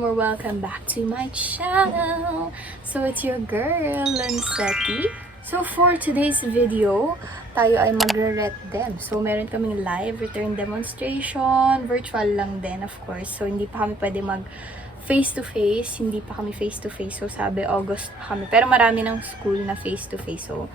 welcome or welcome back to my channel. So it's your girl, Lancetti. So for today's video, tayo ay magre-RETDEM. So meron kaming live return demonstration, virtual lang din of course. So hindi pa kami pwede mag face-to-face, hindi pa kami face-to-face. So sabi August pa kami. Pero marami ng school na face-to-face. So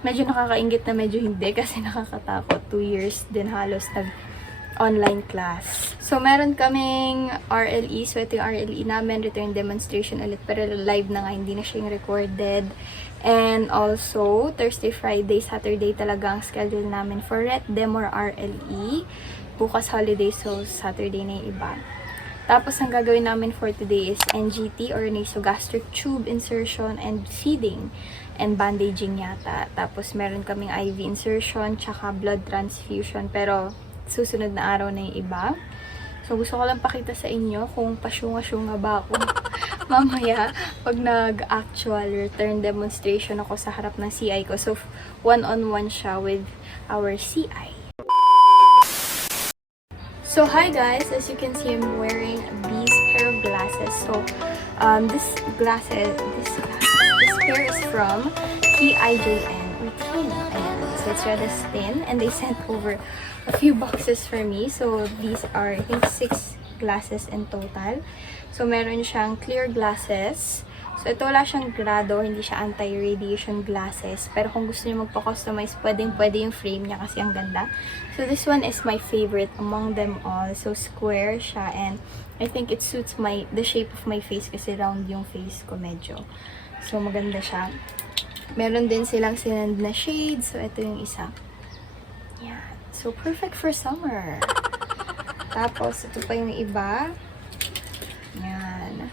medyo nakakaingit na medyo hindi kasi nakakatakot. 2 years din halos online class. So, meron kaming RLE. So, ito yung RLE namin. Return demonstration ulit. Pero live na nga. Hindi na siya yung recorded. And also, Thursday, Friday, Saturday talaga ang schedule namin for RETDEM or RLE. Bukas holiday. So, Saturday na yung iba. Tapos, ang gagawin namin for today is NGT or nasogastric tube insertion and feeding and bandaging yata. Tapos, meron kaming IV insertion tsaka blood transfusion. Pero, susunod na araw na yung iba. So, gusto ko lang pakita sa inyo kung pasyunga-syunga ba ako mamaya pag nag-actual return demonstration ako sa harap ng CI ko. So, one-on-one siya with our CI. So, hi guys! As you can see, I'm wearing these pair of glasses. So, this pair is from TIJN. So it's rather thin and they sent over a few boxes for me. So these are, I think, 6 glasses in total. So meron siyang clear glasses. So ito wala siyang grado, hindi siya anti-radiation glasses. Pero kung gusto niyo magpa-customize, pwede yung frame niya kasi ang ganda. So this one is my favorite among them all. So square siya and I think it suits the shape of my face kasi round yung face ko medyo. So maganda siya. Meron din silang sinend na shades. So, ito yung isa. Yan. So, perfect for summer. Tapos, ito pa yung iba. Yan.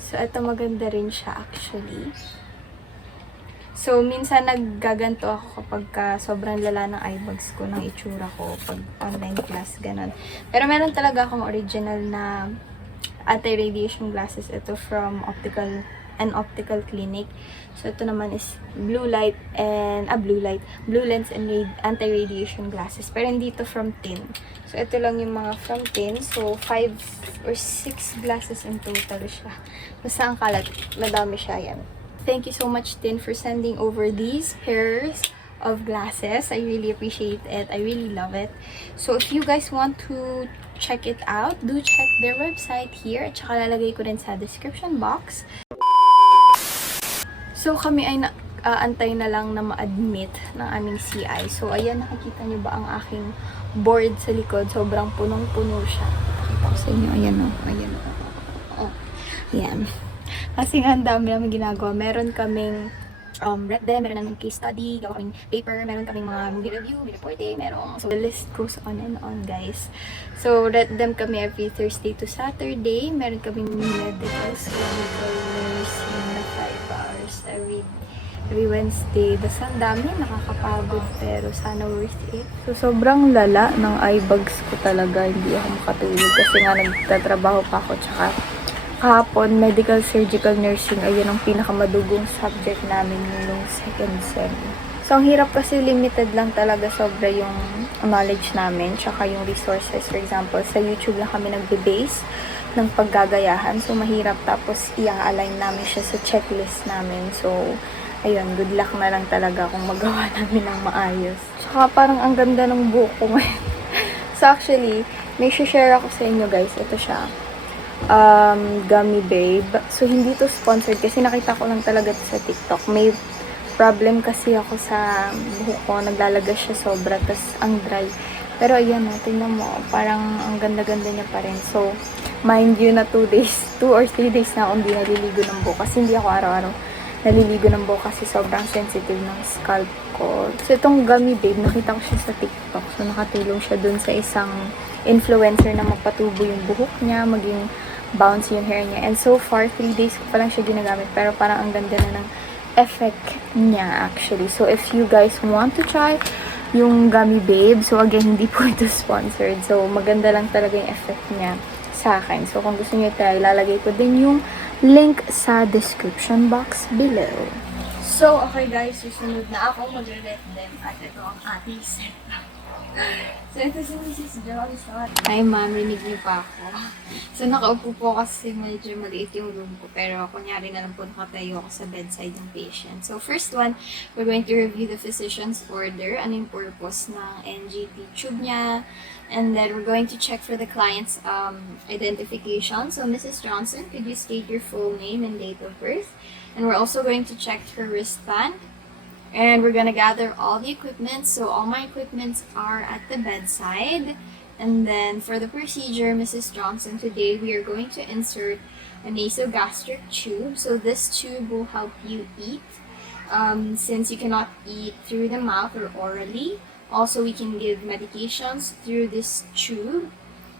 So, ito maganda rin siya actually. So, minsan naggaganto ako kapag sobrang lala ng eyebags ko, ng itsura ko, pag online class, ganun. Pero meron talaga akong original na anti-radiation glasses. Ito from optical clinic. So, ito naman is blue lens and anti-radiation glasses. Pero hindi ito from tin. So, ito lang yung mga from tin. So, 5 or 6 glasses in total siya. Basta ang kalat, madami siya yan. Thank you so much, Tin, for sending over these pairs of glasses. I really appreciate it. I really love it. So, if you guys want to check it out, do check their website here. At saka lalagay ko rin sa description box. So, kami ay antay na lang na ma-admit ng aming CI. So, ayan, nakikita niyo ba ang aking board sa likod? Sobrang punong-puno siya. Pakita ko sa inyo. Ayan o. Ayan o. Oh. Ayan. Kasi nga, ang dami namin ginagawa. Meron kaming RETDEM, meron namin case study, gawa kaming paper, meron kaming mga movie review, reporting, meron. So, the list goes on and on, guys. So, RETDEM kami every Thursday to Saturday. Meron kaming medical, clinical nursing na 5 hours every Wednesday. Basta ang dami, nakakapagod, pero sana worth it. So, sobrang lala ng eyebags ko talaga. Hindi ako makatulog kasi nga nagtatrabaho pa ako, tsaka kahapon, medical surgical nursing, ayun ang pinakamadugong subject namin yung second sem. So, ang hirap kasi limited lang talaga sobra yung knowledge namin, tsaka yung resources. For example, sa YouTube lang kami nagbe-base ng paggagayahan. So, mahirap. Tapos, i-align namin siya sa checklist namin. So, ayun, good luck na lang talaga kung magawa namin ng maayos. Tsaka parang ang ganda ng buhok ko ngayon. So, actually, may share ako sa inyo, guys. Ito siya. Gummy Babe. So, hindi to sponsored kasi nakita ko lang talaga to sa TikTok. May problem kasi ako sa buhok ko. Naglalagas siya sobra, tas ang dry. Pero ayan o, tingnan mo. Parang ang ganda-ganda niya pa rin. So, mind you na 2 or 3 days na akong hindi naliligo ng buhok. Kasi hindi ako araw-araw naliligo ng buhok kasi sobrang sensitive ng scalp ko. So, itong Gummy Babe, nakita ko siya sa TikTok. So, nakatulong siya dun sa isang influencer na magpatubo yung buhok niya, maging bouncy yung hair niya. And so far, 3 days ko pa lang siya ginagamit. Pero parang ang ganda na ng effect niya actually. So, if you guys want to try yung Gummy Babe, so again, hindi po ito sponsored. So, maganda lang talaga yung effect niya sa akin. So, kung gusto niyo try, lalagay ko din yung link sa description box below. So, okay guys, susunod na ako mag-RETDEM at ito ang ating setup. So, ito si Mrs. Johnson. Hi, ma'am. Rinig niyo pa ako. So, nakaupo po kasi medyo maliit yung room ko. Pero, kunyari na lang po nakatayo ako sa bedside ng patient. So, first one, we're going to review the physician's order. Ano yung purpose ng NGT tube niya. And then, we're going to check for the client's identification. So, Mrs. Johnson, could you state your full name and date of birth? And we're also going to check her wristband. And we're gonna gather all the equipment. So all my equipments are at the bedside. And then for the procedure, Mrs. Johnson, today we are going to insert a nasogastric tube. So this tube will help you eat since you cannot eat through the mouth or orally. Also, we can give medications through this tube.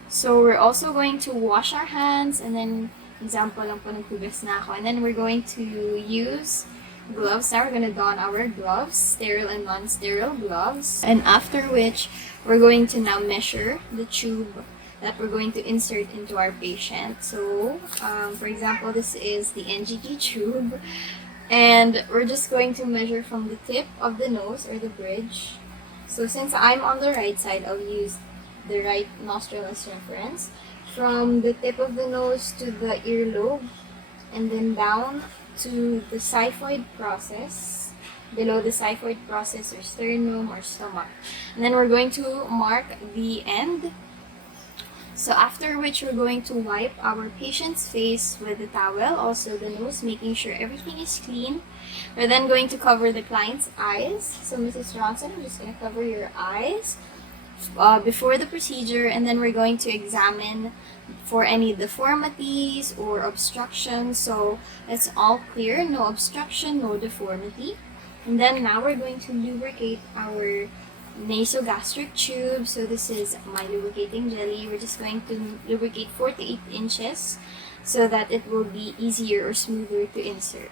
So we're also going to wash our hands, and then example lang po naghugas na ako. And then we're going to use gloves. Now we're going to don our gloves, sterile and non-sterile gloves. And after which, we're going to now measure the tube that we're going to insert into our patient. So, for example, this is the NGT tube. And we're just going to measure from the tip of the nose or the bridge. So since I'm on the right side, I'll use the right nostril as reference. From the tip of the nose to the earlobe, and then down to the xiphoid process, below the xiphoid process or sternum or stomach. And then we're going to mark the end. So after which we're going to wipe our patient's face with the towel, also the nose, making sure everything is clean. We're then going to cover the client's eyes. So Mrs. Johnson, I'm just going to cover your eyes before the procedure, and then we're going to examine for any deformities or obstructions. So it's all clear, no obstruction, no deformity. And then now we're going to lubricate our nasogastric tube. So this is my lubricating jelly. We're just going to lubricate 4 to 8 inches so that it will be easier or smoother to insert.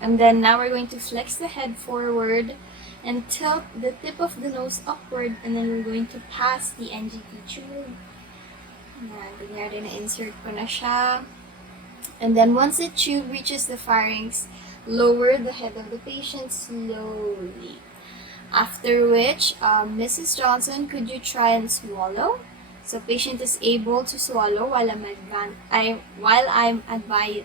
And then now we're going to flex the head forward and tilt the tip of the nose upward, and then we're going to pass the NGT tube. Yan, kunyari na-insert ko na siya. And then once the tube reaches the pharynx, lower the head of the patient slowly. After which, Mrs. Johnson, could you try and swallow? So patient is able to swallow while I'm advancing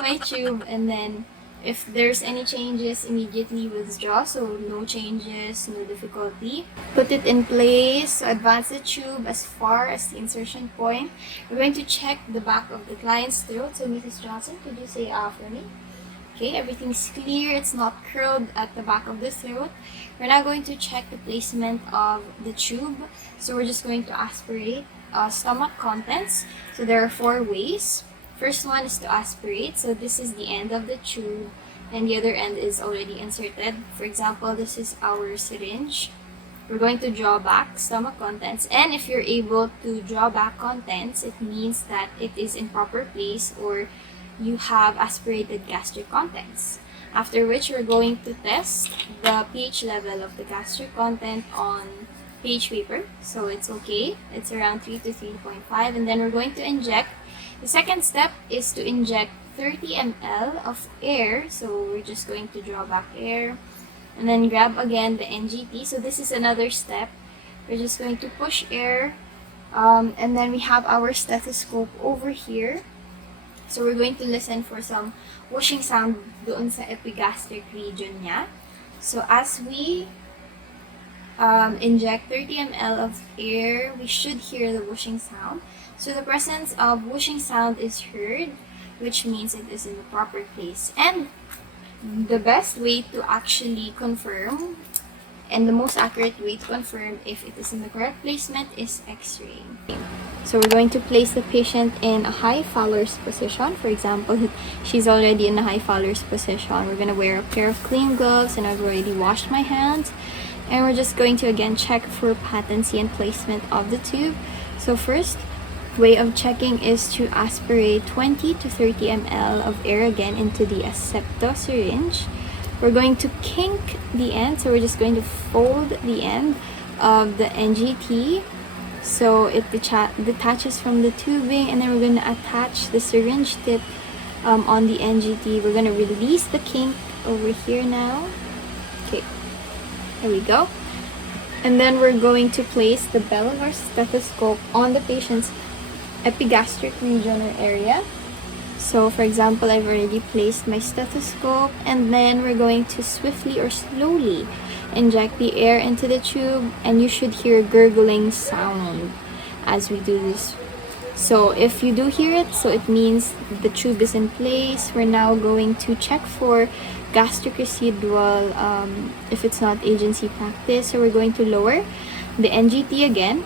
my tube, and then if there's any changes, immediately withdraw. So no changes, no difficulty. Put it in place. So advance the tube as far as the insertion point. We're going to check the back of the client's throat. So Mrs. Johnson, could you say ah for me? Okay, everything's clear. It's not curled at the back of the throat. We're now going to check the placement of the tube. So we're just going to aspirate stomach contents. So there are 4 ways. First one is to aspirate. So this is the end of the tube and the other end is already inserted. For example, this is our syringe. We're going to draw back stomach contents, and if you're able to draw back contents, it means that it is in proper place or you have aspirated gastric contents. After which we're going to test the pH level of the gastric content on pH paper. So it's okay. It's around 3 to 3.5, and then we're going to inject. The second step is to inject 30 ml of air. So we're just going to draw back air and then grab again the NGT. So this is another step. We're just going to push air and then we have our stethoscope over here. So we're going to listen for some whooshing sound doon sa epigastric region niya. So as we inject 30 ml of air, we should hear the whooshing sound. So the presence of whooshing sound is heard, which means it is in the proper place. And the best way to actually confirm and the most accurate way to confirm if it is in the correct placement is X-ray. So we're going to place the patient in a high Fowler's position. For example, she's already in a high Fowler's position. We're going to wear a pair of clean gloves, and I've already washed my hands. And we're just going to again check for patency and placement of the tube. So first way of checking is to aspirate 20 to 30 ml of air again into the asepto syringe. We're going to kink the end, so we're just going to fold the end of the NGT so it detaches from the tubing, and then we're going to attach the syringe tip on the NGT. We're going to release the kink over here now. Okay, there we go. And then we're going to place the bell of our stethoscope on the patient's epigastric region or area. So for example, I've already placed my stethoscope, and then we're going to swiftly or slowly inject the air into the tube, and you should hear a gurgling sound as we do this. So if you do hear it, so it means the tube is in place. We're now going to check for gastric residual if it's not agency practice. So we're going to lower the NGT again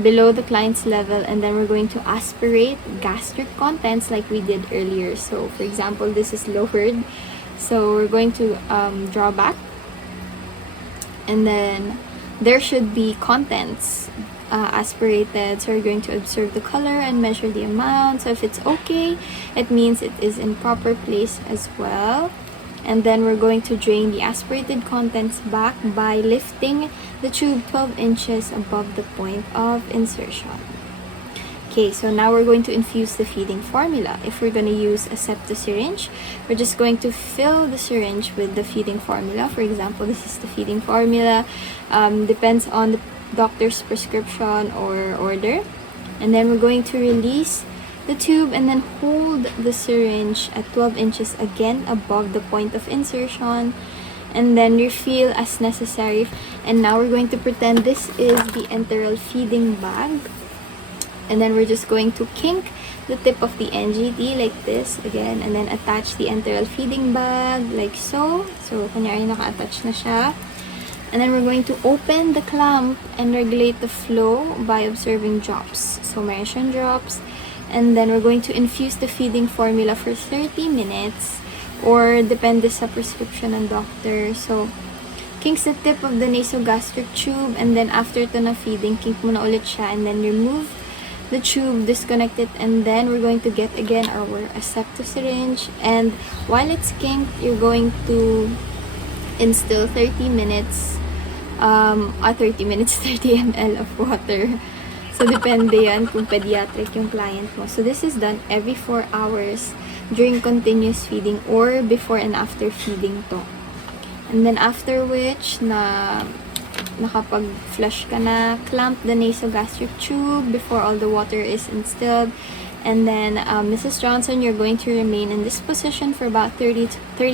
below the client's level, and then we're going to aspirate gastric contents like we did earlier. So for example, this is lowered, so we're going to draw back, and then there should be contents aspirated. So we're going to observe the color and measure the amount. So if it's okay, it means it is in proper place as well. And then we're going to drain the aspirated contents back by lifting the tube 12 inches above the point of insertion. Okay, so now we're going to infuse the feeding formula. If we're going to use a septo syringe, we're just going to fill the syringe with the feeding formula. For example, this is the feeding formula. Depends on the doctor's prescription or order. And then we're going to release the tube and then hold the syringe at 12 inches again above the point of insertion, and then refill as necessary. And now we're going to pretend this is the enteral feeding bag, and then we're just going to kink the tip of the NGT like this again, and then attach the enteral feeding bag like so. So kunyari naka-attach na siya. And then we're going to open the clamp and regulate the flow by observing drops. So meron siyang drops. And then we're going to infuse the feeding formula for 30 minutes, or depende sa prescription ng doctor. So, kinks the tip of the nasogastric tube, and then after ito na feeding, kink mo na ulit siya, and then remove the tube, disconnect it, and then we're going to get again our septo syringe. And while it's kinked, you're going to instill 30 minutes, 30 ml of water. So, depende yan kung pediatric yung client mo. So, this is done every 4 hours during continuous feeding or before and after feeding to. And then, after which, nakapag-flush ka na, clamp the nasogastric tube before all the water is instilled. And then, Mrs. Johnson, you're going to remain in this position for about 30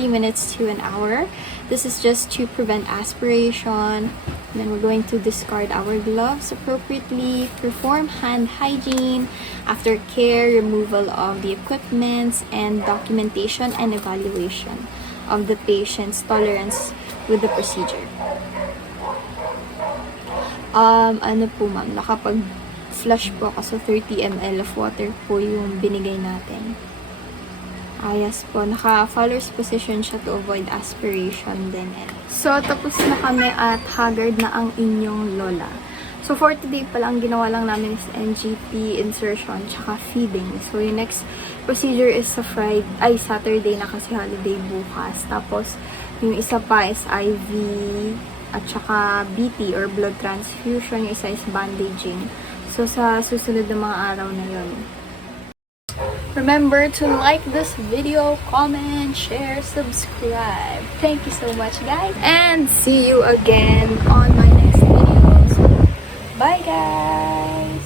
minutes to an hour. This is just to prevent aspiration. Then we're going to discard our gloves appropriately, perform hand hygiene, aftercare, removal of the equipments, and documentation and evaluation of the patient's tolerance with the procedure. Ano po ma'am, nakapag-flush po ako, so 30 ml of water po yung binigay natin. Yes po, naka-Fowler's position siya to avoid aspiration din. So, tapos na kami at haggard na ang inyong lola. So, for today pala, ang ginawa lang namin is NGT, insertion, tsaka feeding. So, yung next procedure is sa Saturday na kasi holiday bukas. Tapos, yung isa pa is IV at tsaka BT or blood transfusion. Yung isa is bandaging. So, sa susunod na mga araw na yun. Remember to like this video, comment, share, subscribe. Thank you so much, guys. And see you again on my next video. So, bye, guys.